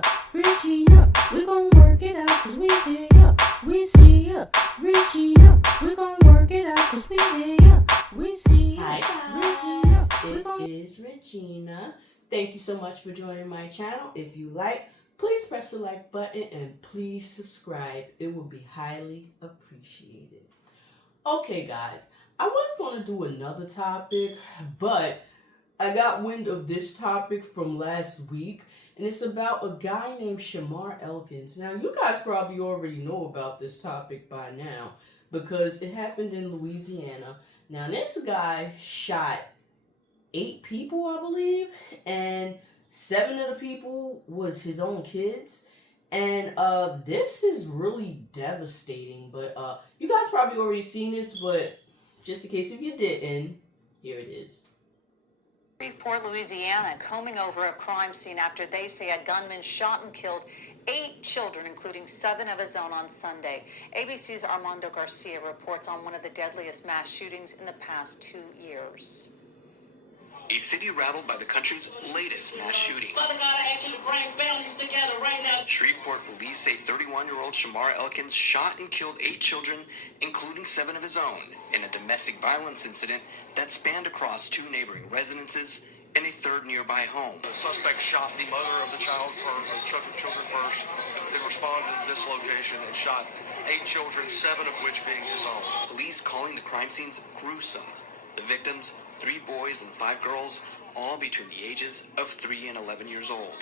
ya, Regina. We gon' work it out, cause we hear ya. We see ya, Regina. We gon' work it out, cause we hear ya. We see ya, Hi guys, it is Regina. Thank you so much for joining my channel. If you like, please press the like button and please subscribe. It would be highly appreciated. Okay guys, I was going to do another topic, but I got wind of this topic from last week, and it's about a guy named Shamar Elkins. Now, you guys probably already know about this topic by now because it happened in Louisiana. Now, this guy shot 8 people, I believe, and 7 of the people was his own kids. And this is really devastating, but you guys probably already seen this, but just in case if you didn't, here it is. Shreveport, Louisiana, combing over a crime scene after they say a gunman shot and killed 8 children, including 7 of his own on Sunday. ABC's Armando Garcia reports on one of the deadliest mass shootings in the past 2 years. A city rattled by the country's latest mass shooting. Father God, I ask you to bring families together right now. Shreveport police say 31-year-old Shamar Elkins shot and killed 8 children, including 7 of his own, in a domestic violence incident that spanned across 2 neighboring residences and a 3rd nearby home. The suspect shot the mother of the children first, then responded to this location and shot 8 children, 7 of which being his own. Police calling the crime scenes gruesome. The victims, 3 boys and 5 girls, all between the ages of 3 and 11 years old.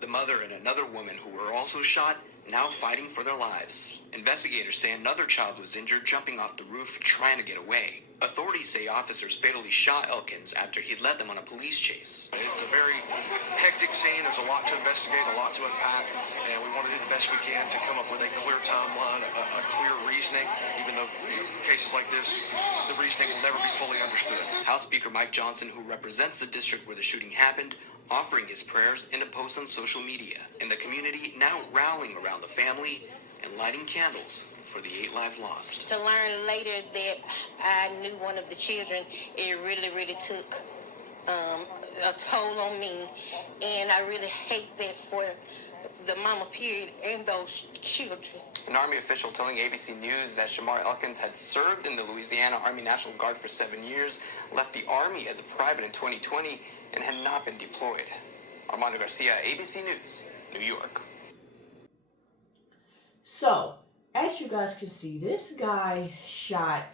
The mother and another woman who were also shot, now fighting for their lives. Investigators say another child was injured jumping off the roof trying to get away. Authorities say officers fatally shot Elkins after he led them on a police chase. It's a very hectic scene. There's a lot to investigate, a lot to unpack, and we want to do the best we can to come up with a clear timeline, a clear reasoning, even though cases like this, the reasoning will never be fully understood. House Speaker Mike Johnson, who represents the district where the shooting happened, offering his prayers in a post on social media, and the community now rallying around the family and lighting candles for the 8 lives lost. To learn later that I knew one of the children, it really took a toll on me, and I really hate that for the mama period and those children. An Army official telling ABC News that Shamar Elkins had served in the Louisiana Army National Guard for 7 years, left the Army as a private in 2020, and had not been deployed. Armando Garcia, ABC News, New York. So, as you guys can see, this guy shot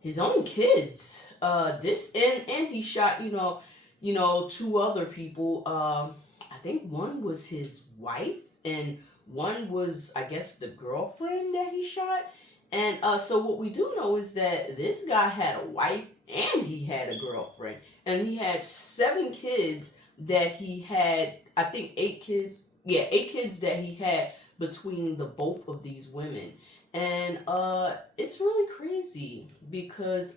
his own kids. And he shot, 2 other people. I think one was his wife, and one was, I guess, the girlfriend that he shot. And so what we do know is that this guy had a wife and he had a girlfriend. And he had 7 kids that he had, I think 8 kids. Yeah, 8 kids that he had between the both of these women. And it's really crazy because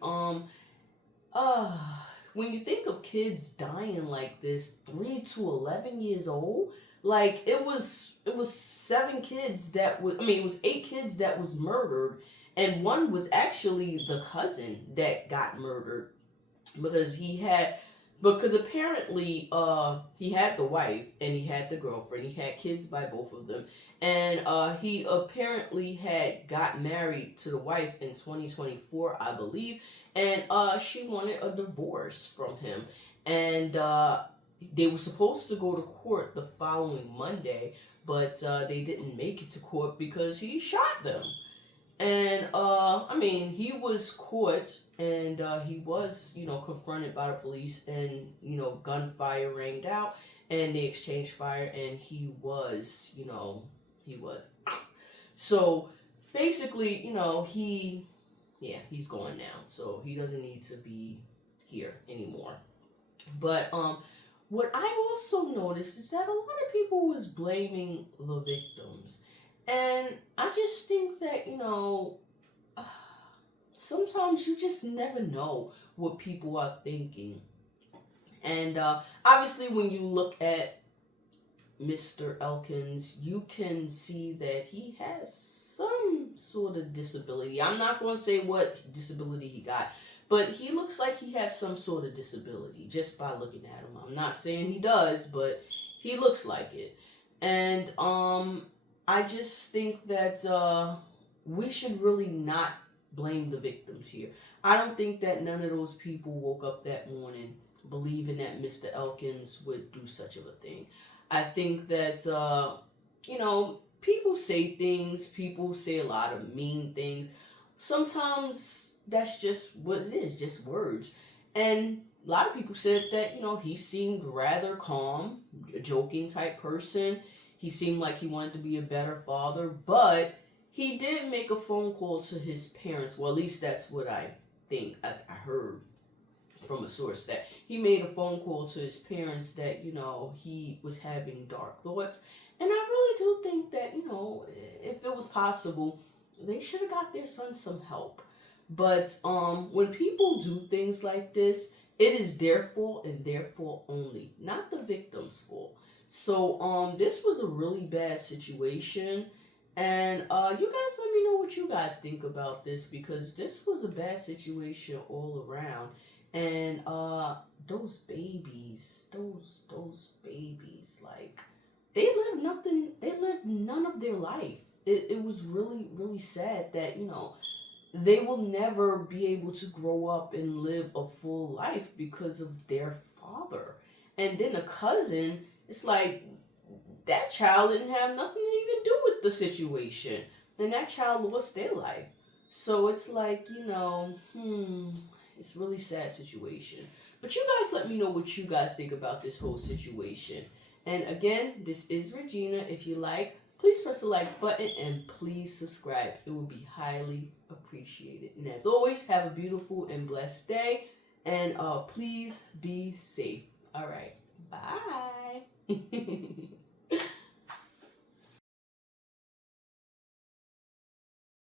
when you think of kids dying like this, 3 to 11 years old, like it was 7 kids that was, it was 8 kids that was murdered, and one was actually the cousin that got murdered because apparently he had the wife and he had the girlfriend. He had kids by both of them, and he apparently had got married to the wife in 2024, I believe, and she wanted a divorce from him, and they were supposed to go to court the following Monday, but they didn't make it to court because he shot them. And he was caught, and he was, confronted by the police, and gunfire rang out, and they exchanged fire, and he was. So basically, he's gone now, so he doesn't need to be here anymore. But what I also noticed is that a lot of people was blaming the victims. And I just think that, sometimes you just never know what people are thinking. And obviously when you look at Mr. Elkins, you can see that he has some sort of disability. I'm not going to say what disability he got, but he looks like he has some sort of disability just by looking at him. I'm not saying he does, but he looks like it. And I just think that we should really not blame the victims here. I don't think that none of those people woke up that morning believing that Mr. Elkins would do such of a thing. I think that, people say things, people say a lot of mean things. Sometimes that's just what it is, just words. And a lot of people said that, he seemed rather calm, a joking type person. He seemed like he wanted to be a better father, but he did make a phone call to his parents. Well, at least that's what I think. I heard from a source that he made a phone call to his parents that, he was having dark thoughts. And I really do think that, if it was possible, they should have got their son some help. But when people do things like this, it is their fault and their fault only, not the victim's fault. So this was a really bad situation. And you guys let me know what you guys think about this, because this was a bad situation all around. And those babies, like, they lived none of their life. It was really, really sad that, they will never be able to grow up and live a full life because of their father. And then a cousin, it's like, that child didn't have nothing to even do with the situation. And that child lost their life. So it's like, it's a really sad situation. But you guys let me know what you guys think about this whole situation. And again, this is Regina. If you like, please press the like button and please subscribe. It would be highly appreciated. And as always, have a beautiful and blessed day. And please be safe. All right. Bye.